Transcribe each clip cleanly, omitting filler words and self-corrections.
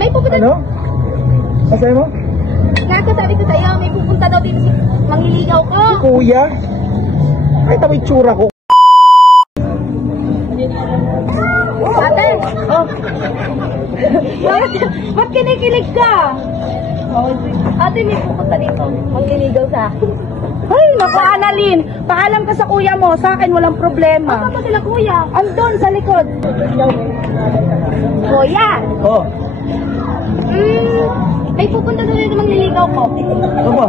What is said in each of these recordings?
May pupunta... Ano? Masaya mo? Nakasabi ko sa'yo, may pupunta daw dito si mangliligaw ko. Kuya? Kahit ako itsura ko. Ate! Oh. Ba't kinikilig ka? Ate, may pupunta dito. Mangliligaw sa akin. Ay, naku, Annalyn. Paalam ka sa kuya mo. Sa akin, walang problema. Saan ba sila, kuya? Andun, sa likod. Kuya! Oh. May pupunta daw dito mangliligaw ko. Ano ba?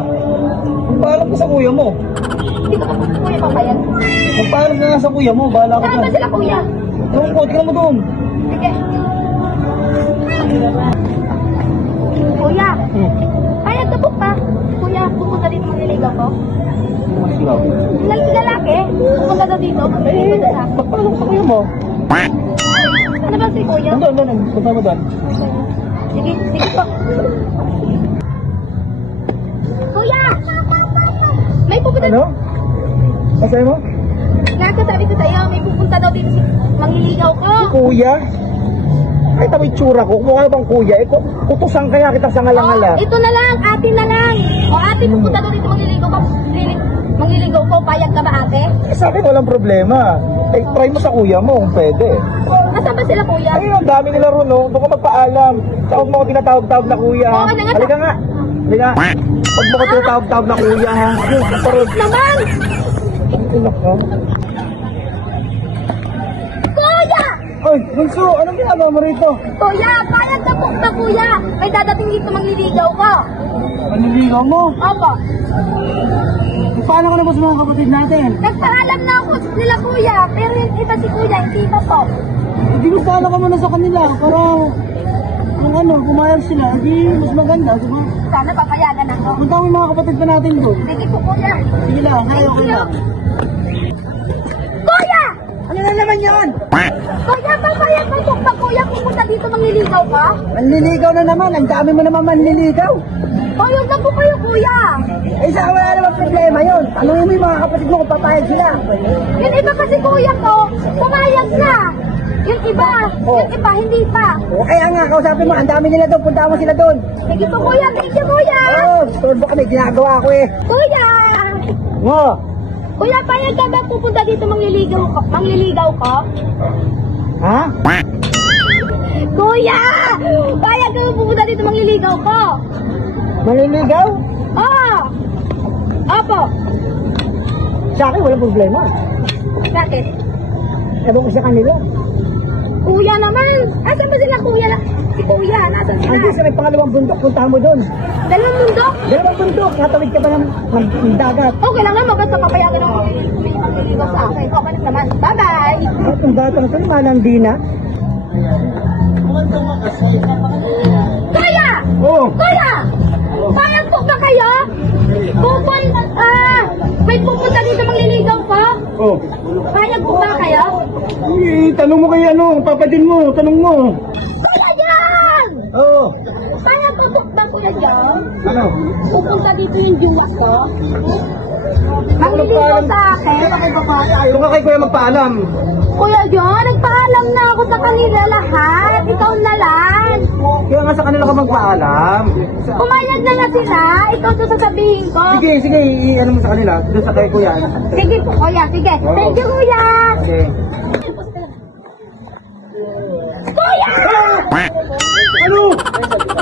Magpaalam ka sa kuya mo. Hindi ko pa kuya papayag. Magpaalam ka nga sa kuya mo. Bahala ka Saan ba dyan. sila, kuya? Doon ko, tingnan mo doon. Sige. Kuya, payag ka po pa. Kuya, pupunta dito mangliligaw ko. Lalaki, pupunta daw dito. Pupunta sa akin. Magpaalam ka sa kuya mo. Ano ba si kuya? Doon. Punta mo doon. Sige po. Kuya! May pupunta... Ano? Masaya mo? Nakasabi ko sa'yo, may pupunta daw dito si mangliligaw ko. Kuya? Kahit ako itsura ko, mukha bang kuya? Utusan kaya kita sa ngalang-ngala. Ito na lang, atin na lang. O ate, pupunta daw dito mangliligaw ko. Mangliligaw ko, payag ka ba ate? Sa akin walang problema. Eh, try mo sa kuya mo kung pwede. Nasaan ba sila kuya? Ay, ang dami nila ron, no? Doon ka magpaalam. Huwag mo ko tinatawag-tawag na kuya. Oo, na nga. Halika nga. Halika. Huwag mo ko tinatawag-tawag na kuya, ha? Parang, Naman! inak ka. Kuya! Ay, Bunso, anong ginagawa mo rito? Kuya, payag ka po ba kuya? May dadating dito mangliligaw ko. Maniligaw mo? Opo. Paano ka na ba sa mga kapatid natin? Nagpaalam na ako nila kuya, pero yung iba si kuya, hindi pa po. Hindi mo paano ka muna sa kanila para kung ano, kumayag sila, hindi mas maganda, di ba? Sana papayagan ako. Punta mo yung mga kapatid pa natin doon. Sige po kuya. Sige lang, Thank okay you. lang. Kuya! Ano na naman yan? Kuya, papayag mo po ba kuya pupunta dito mangliligaw ka? Manliligaw na naman, ang dami mo naman manliligaw. Payag na po kayo kuya. Eh, sa wala naman problema yun. Tanungin mo yung mga kapatid mo kung papayag sila. Yung iba kasi kuya ko, pumayag na. Yung iba, hindi pa. O kaya nga, kausapin mo, ang dami nila doon, punta mo sila doon. Sige po kuya, thank you kuya. Oo, turbo kami, ginagawa ko eh. Kuya! Oo. Kuya, payag ka ba pupunta dito mangliligaw ko? Ha? Kuya! Payag ka ba pupunta dito mangliligaw ko? Manliligaw? Oo! Opo! Sa akin, walang problema. Bakit? Ewan ko sa kanila. Kuya naman! Asan ba sila kuya? Si kuya, nasan sila? Andun sa pangalawang bundok, punta mo doon. Dalawang mundo? Dalawang bundok, natawid ka pa ng dagat. Okay lang naman, basta papayagan ako mangliligaw sa akin. Okay lang naman. Bye-bye! At yung bata na ito, malandi na. Kuya! Oo. Kuya! Payag po ba kayo? May pupunta dito mangliligaw po? Oo. Payag po ba kayo? Tanong mo kay papadin mo, tanong mo. Kuya yan! Oo. Payag po ba kuya yan? Ano? Pupunta dito yung jowa ko? Mangliligaw sa akin? Ayaw ka kay kuya magpaalam. Kuya John, nagpaalam na ako sa kanila lahat. Ikaw na lang. Kaya nga sa kanila ka magpaalam. Pumayag na nga sila. Ikaw to sasabihin ko. Sige, ano mo sa kanila, doon sa kay kuya. Sige po, kuya. Sige. Thank you, kuya. Okay. Kuya! Ano?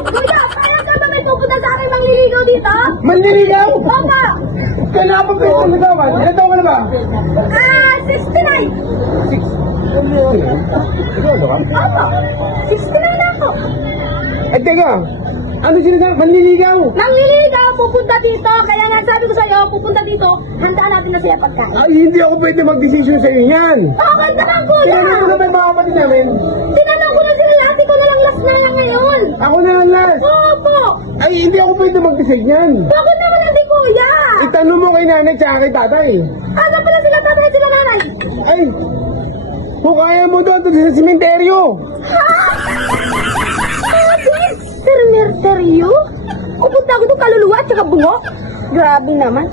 Kuya, payag ka ba may pupunta sa akin mangliligaw dito? Manliligaw? Opo. Kailangan pa kayo ng ligawan. Ilan taon ka na ba? 69. Ikaw, ano ka? Opo. 69 na ako. Eh, teka. Ano sinasabi? Manliligaw? Mangliligaw, pupunta dito. Kaya nga sabi ko sa'yo, pupunta dito. Handaan natin na siya pagkain. Ay, hindi ako pwede mag-decision sa iyo yan. Okay na lang, kuya. Tinanong ko na ba yung mga kapatid namin? Tinanong ko na sila lahat. Ikaw na lang last na lang ngayon. Ako na lang last. Opo. Ay, hindi ako pwede mag-decide yan. Bakit naman hindi, kuya? Itanong mo kay nanay tsaka kay tatay. Ano pala sila tatay at sila nanay? Ay, kung kaya mo doon sa simenteryo. Seryo? Pupunta ako doon kaluluwa at saka bungo? Grabe naman.